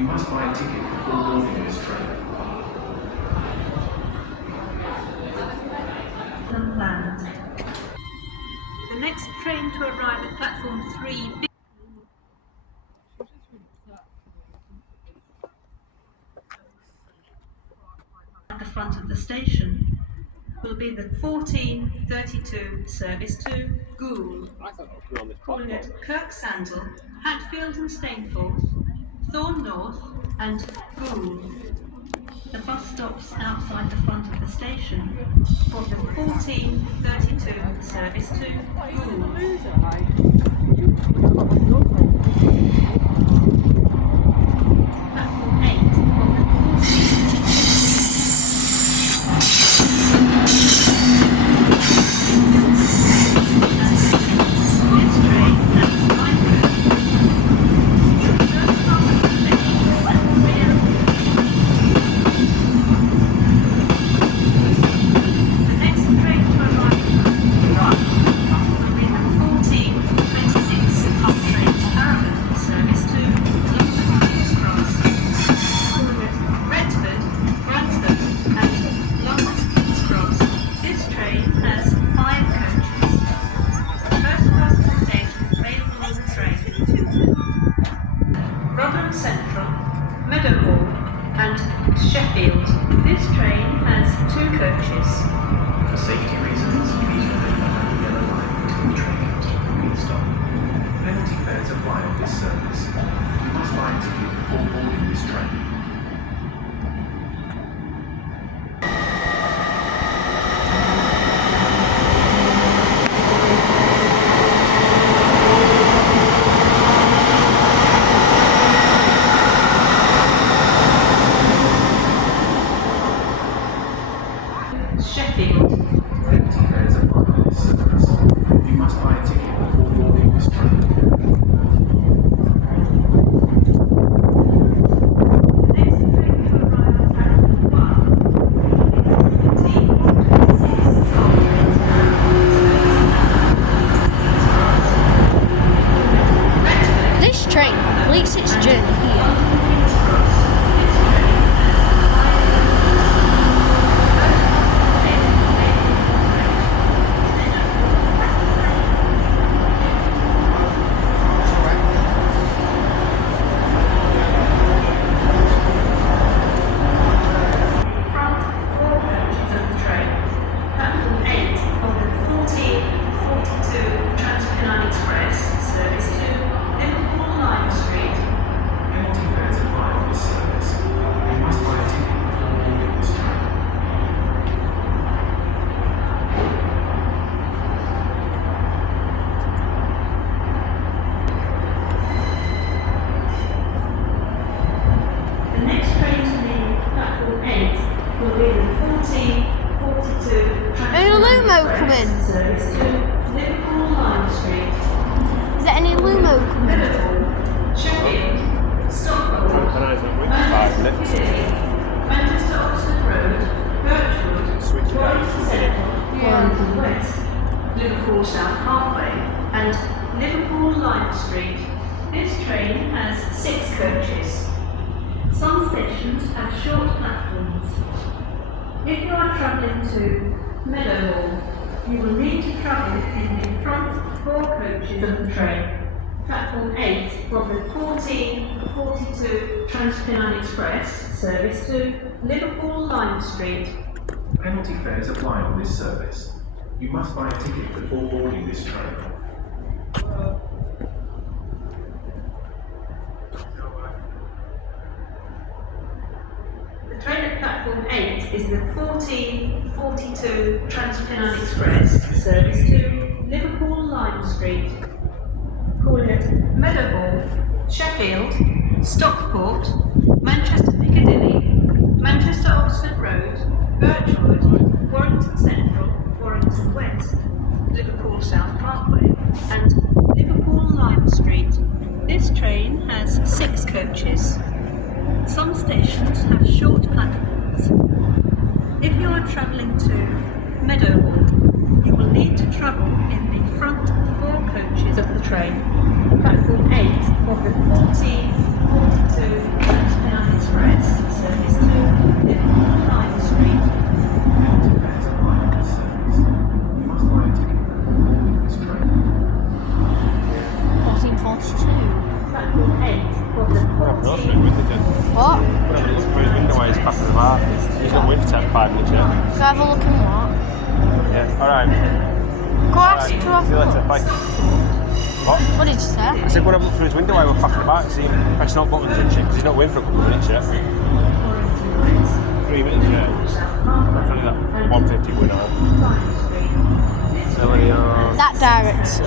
You must buy a ticket before boarding this train. Planned. The next train to arrive at platform 3 at the front of the station will be the 14:32 service to Goole, calling at Kirksandall, Hatfield and Stainforth, Thorn North and Goole. The bus stops outside the front of the station for the 14:32 service to Goole. Platform 8 of the Sheffield. This train has 2 coaches. For safety reasons, please remain on the yellow line until the train comes to a complete stop. Penalty fares apply on this service. You must buy a ticket before boarding this train. Sheffield. Penalty fares apply on this service. You must buy a ticket before boarding this train. This train completes its journey here. Any Lumo coming? Service to Liverpool Lime Street. Is there any Lumo coming? Sheffield, Stockport, Manchester Oxford Road, Birchwood, Warrington Central, Warrington West, Liverpool South Parkway, and Liverpool Lime Street. This train has 6 coaches. Some stations have short platforms. If you are travelling to Meadowhall, you will need to travel in the front 4 coaches of the train. Platform 8 of the 14:42 Transpennine Express service to Liverpool Lime Street. Penalty fares apply on this service. You must buy a ticket before boarding this train. The train at platform 8 is the 14:42 Transpennine Express service to Liverpool Lime Street. Call at Meadowhall, Sheffield, Stockport, Manchester Piccadilly, Manchester Oxford Road, Birchwood, Warrington Central, Warrington West, Liverpool South Parkway, and Liverpool Lime Street. This train has 6 coaches. Some stations have short platforms. If you are travelling to Meadowhall, you will need to travel in the front 4 coaches of the train. Platform 8 of the 14:42 Platform 8 for the No, through his window, Jen. What? We're having a look through his window while he's faffing about. He's not with for 5 minutes yet. Go have a look in what? Yeah, alright. Go ask to have See you a later, look. bye. What? What did you say? I said, go and have a look through his window while we're faffing about, see him pressing all buttons and shit, because he's not waiting for a couple of minutes yet. 3 minutes yet. That's only that 150 quid all. So, That direct's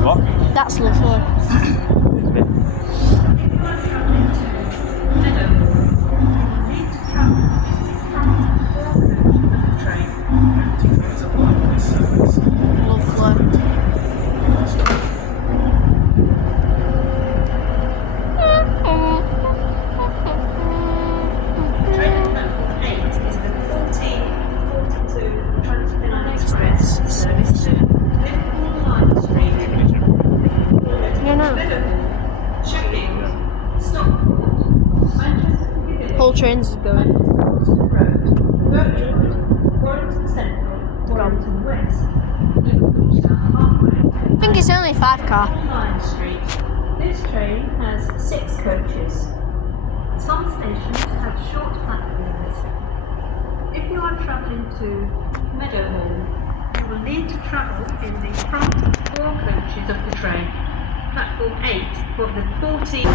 what? that's lovely. Whole train's going. I think it's only 5 car. This train has 6 coaches. Some stations have short platforms. If you are travelling to Meadowhall, you will need to travel in the front 4 coaches of the train. Platform 8 for the 14.